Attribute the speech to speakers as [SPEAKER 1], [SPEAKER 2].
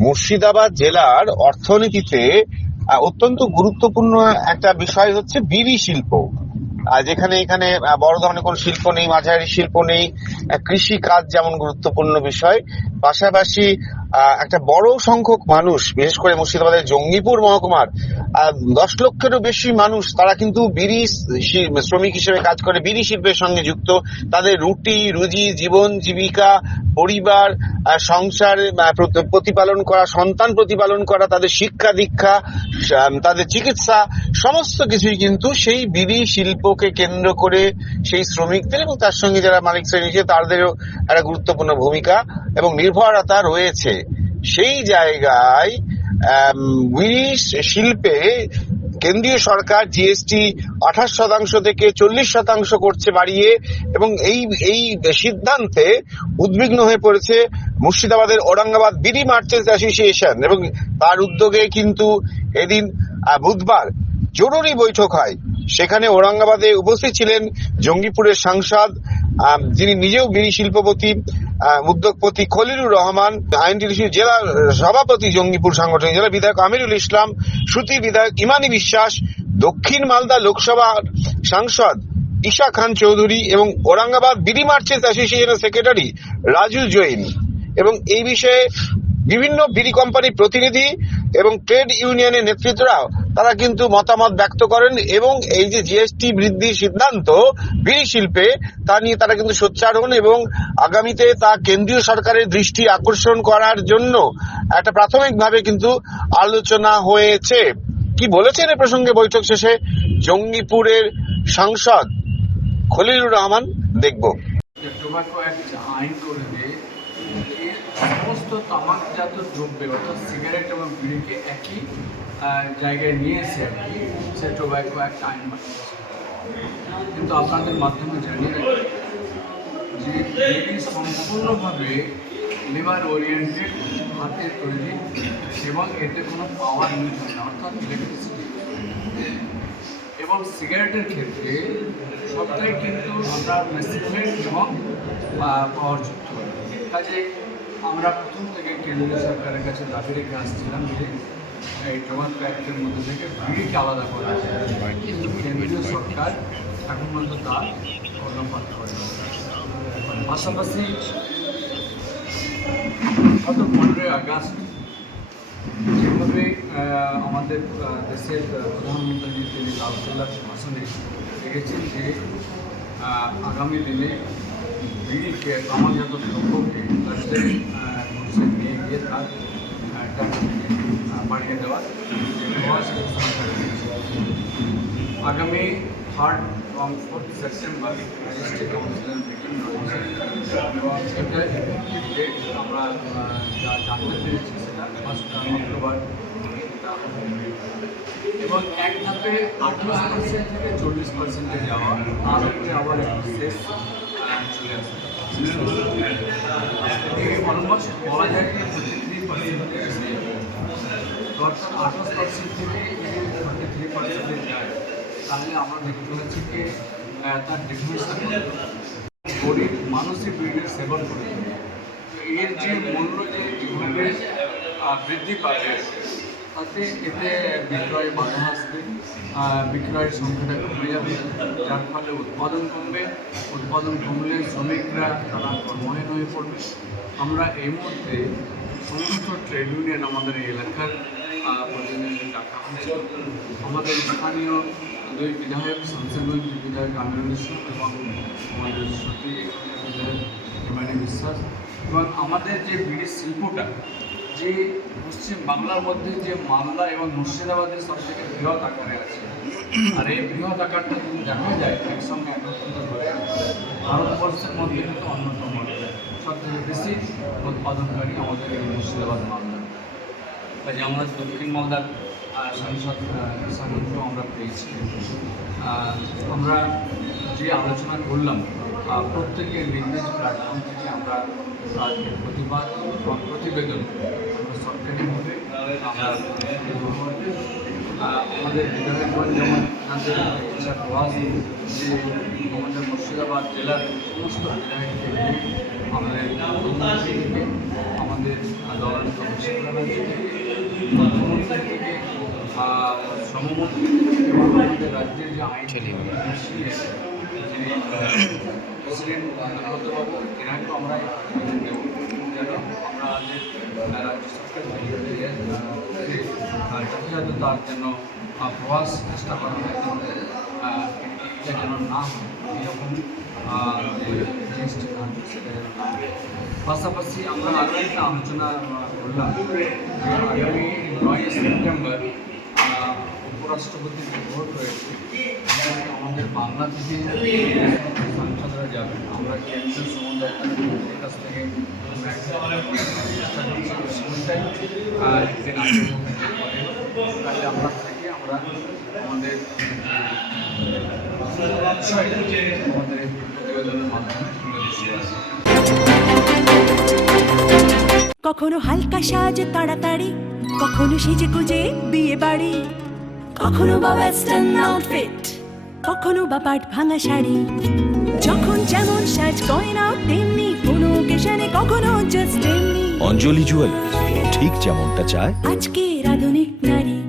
[SPEAKER 1] মুর্শিদাবাদ জেলার অর্থনীতিতে অত্যন্ত গুরুত্বপূর্ণ একটা বিষয় হচ্ছে বিড়ি শিল্প। যেখানে এখানে বড় ধরনের কোন শিল্প নেই, মাঝারি শিল্প নেই। কৃষি কাজ যেমন গুরুত্বপূর্ণ বিষয়, পাশাপাশি একটা বড় সংখ্যক মানুষ, বিশেষ করে মুর্শিদাবাদের জঙ্গিপুর মহকুমার দশ লক্ষেরও বেশি মানুষ, তারা কিন্তু বিড়ি শ্রমিক হিসেবে কাজ করে, বিড়ি শিল্পের সঙ্গে যুক্ত। তাদের রুটি, রুজি, জীবন, জীবিকা, পরিবার সংসার প্রতিপালন করা, সন্তান প্রতিপালন করা, তাদের শিক্ষা দীক্ষা তাদের চিকিৎসা, সমস্ত কিছুই কিন্তু সেই বিড়ি শিল্পকে কেন্দ্র করে সেই শ্রমিকদের এবং তার সঙ্গে যারা মালিক শ্রেণি তাদেরও একটা গুরুত্বপূর্ণ ভূমিকা এবং নির্ভরতা রয়েছে। সেই জায়গায় শিল্পে কেন্দ্রীয় সরকার জিএসটি আঠাশ শতাংশ থেকে চল্লিশ শতাংশ করছে বাড়িয়ে এবং এই এই সিদ্ধান্তে উদ্বিগ্ন হয়ে পড়েছে মুর্শিদাবাদের ঔরঙ্গাবাদ বিড়ি মার্চেন্টস অ্যাসোসিয়েশন এবং তার উদ্যোগে কিন্তু এদিন বুধবার জরুরি বৈঠক হয়। সেখানে ঔরঙ্গাবাদে উপস্থিত ছিলেন জঙ্গিপুরের সাংসদ যিনি নিজেও বিড়ি শিল্পপতি উদ্যোগপতি খলিলুর রহমান আইনটিসি জেলা সভাপতি জঙ্গিপুর সাংগঠনিক জেলা বিধায়ক আমিরুল ইসলাম সুতি বিধায়ক ইমানি বিশ্বাস, দক্ষিণ মালদা লোকসভা সাংসদ ঈশা খান চৌধুরী এবং ঔরঙ্গাবাদ বিডি মার্চেন্টস অ্যাসোসিয়েশনের সেক্রেটারি রাজু জৈন। এবং এই বিষয়ে বিভিন্ন বিড়ি কোম্পানির প্রতিনিধি এবং ট্রেড ইউনিয়নের নেতৃত্বরাও তারা কিন্তু মতামত ব্যক্ত করেন এবং এই যে জিএসটি বৃদ্ধির সিদ্ধান্ত বিড়ি শিল্পে, তা নিয়ে তারা কিন্তু সোচ্চার হন এবং আগামীতে তা কেন্দ্রীয় সরকারের দৃষ্টি আকর্ষণ করার জন্য একটা প্রাথমিকভাবে কিন্তু আলোচনা হয়েছে। কি বলেছেন এ প্রসঙ্গে বৈঠক শেষে? জঙ্গিপুরের সাংসদ খলিলুর রহমান দেখব।
[SPEAKER 2] টোবাকো সমস্ত তামাকজাত দ্রব্যে, অর্থাৎ সিগারেট এবং বিড়িকে একই জায়গায় নিয়ে এসে আর কি, সে টোবাকো একটা আইন বানিয়েছে কিন্তু আপনাদের মাধ্যমে জানিয়ে যে বিড়ি সম্পূর্ণভাবে লিভার ওরিয়েন্টেড হাতে তৈরি এবং এতে কোনো পাওয়ার ইউজ হয় না, অর্থাৎ ইলেকট্রিসিটি এবং সিগারেটের ক্ষেত্রে সবটাই কিন্তু আমরা মেসিমেন্ট এবং পাওয়ার যুক্ত কাজে আমরা প্রথম থেকে কেন্দ্রীয় সরকারের কাছে দাবি রেখে আসছিলাম যে এই টোবাকো অ্যাক্টের মধ্যে থেকে বিড়িকে আলাদা করা। কিন্তু কেন্দ্রীয় সরকার এখন পর্যন্ত তার কর্ণপাত করে পাশাপাশি গত পনেরোই আগস্ট যেভাবে আমাদের দেশের প্রধানমন্ত্রী তিনি লালকেল্লার ভাষণে দেখেছেন যে আগামী দিনে বিড়িকে তামাকজাত দ্রব্যকে রাজ্যের বাড়িয়ে দেওয়ার যে প্রয়াস সরকার করেছে। আগামী থার্ড এবং ফোর্থ সেপ্টেম্বর রেজিস্ট্রি কাউন্সিলের মিটিং রয়েছে এবং সেটা effective date আমরা আহ, যা জানতে পেরেছি সেটা ফার্স্ট অক্টোবর এটা হবে। এবং এক ধাপে আঠাশ পার্সেন্ট থেকে চল্লিশ পার্সেন্টে যাওয়া তার উপরে আবার একটু শেষ আহ, চলে আসবে এই অলমোস্ট বলা যায় যে থার্টি থ্রি পার্সেন্টে আঠাশ পার্সেন্ট থেকে থার্টি থ্রি পার্সেন্টে যায়। তাহলে আমরা দেখতে পাচ্ছি যে তার ডেফিনেশন গরিব মানুষই বিড়ির সেবন করে। এর যে মূল্য যে আহ, বৃদ্ধি পাবে তাতে এতে বিক্রয় বাধা আসবে বিক্রয়ের সংখ্যাটা কমে যাবে যার ফলে উৎপাদন কমবে। উৎপাদন কমলে শ্রমিকরা তারা কর্মহীন হয়ে পড়বে। আমরা এই মুহূর্তে সমস্ত ট্রেড ইউনিয়ন আমাদের এই এলাকার আমাদের স্থানীয় দুই বিধায়ক শামসেরগঞ্জ বিধায়ক আমিরুল ইসলাম এবং আমাদের সতী বিধায়ক হিমানী বিশ্বাস এবং আমাদের যে বিড়ি শিল্পটা যে পশ্চিম বাংলার মধ্যে যে মালদা এবং মুর্শিদাবাদে সব থেকে বৃহৎ আকারে আছে আর এই বৃহৎ আকারটা যদি দেখা যায় একসঙ্গে একত্রিত করে ভারতবর্ষের মধ্যে কিন্তু অন্যতম সব থেকে বেশি উৎপাদনকারী আমাদের এই মুর্শিদাবাদ মালদা। কাজে আমরা দক্ষিণ মালদার সাংসদ আমরা পেয়েছি। আমরা যে আলোচনা করলাম প্রত্যেকের নিজ প্ল্যাটফর্ম থেকে আমরা আজকের প্রতিবাদ এবং প্রতিবেদন, আমরা সরকারিভাবে আমরা আমাদের বিধায়কগঞ্জ যেমন যে আমাদের মুর্শিদাবাদ জেলার সমস্ত বিধায়ককে আমাদের আমাদের থেকে শ্রমমন্ত্রী এবং আমাদের রাজ্যের যে আইন প্রেসিডেন্ট আনন্দবাবু এনাকেও আমরা যেন আমরা আমাদের রাজ্য সরকার যথাযথ তার জন্য আহ, প্রয়াস চেষ্টা করা হয় যাতে, আহ, এটা যেন না হয় এরকম আহ, যে জিনিসটি না হয়, সেটা যেন না হয়। পাশাপাশি আমরা আরও একটা আলোচনা আহ, করলাম যে আগামী নয় সেপ্টেম্বর আহ, উপরাষ্ট্রপতির যে ভোট রয়েছে সেখানে আমাদের বাংলা থেকে যে সমস্ত সাংসদরা যাবেন আমরা কেন্দ্রীয় সমুদায়ের কাছ থেকে আমরা একটা চেষ্টা আমরা আমাদের যে
[SPEAKER 3] কখনো হালকা সাজ তাড়াতাড়ি, কখনো সেজে গুজে বিয়ে বাড়ি। কখনো বা ওয়েস্টার্ন আউটফিট কখনো বা পাট ভাঙা শাড়ি। যখন যেমন সাজ গয়না, তেমনি কোনো ওকেশনে কখনো জাস্ট তেমনি
[SPEAKER 4] অঞ্জলি জুয়েল ঠিক যেমনটা চায়।
[SPEAKER 3] আজকে আধুনিক নারী।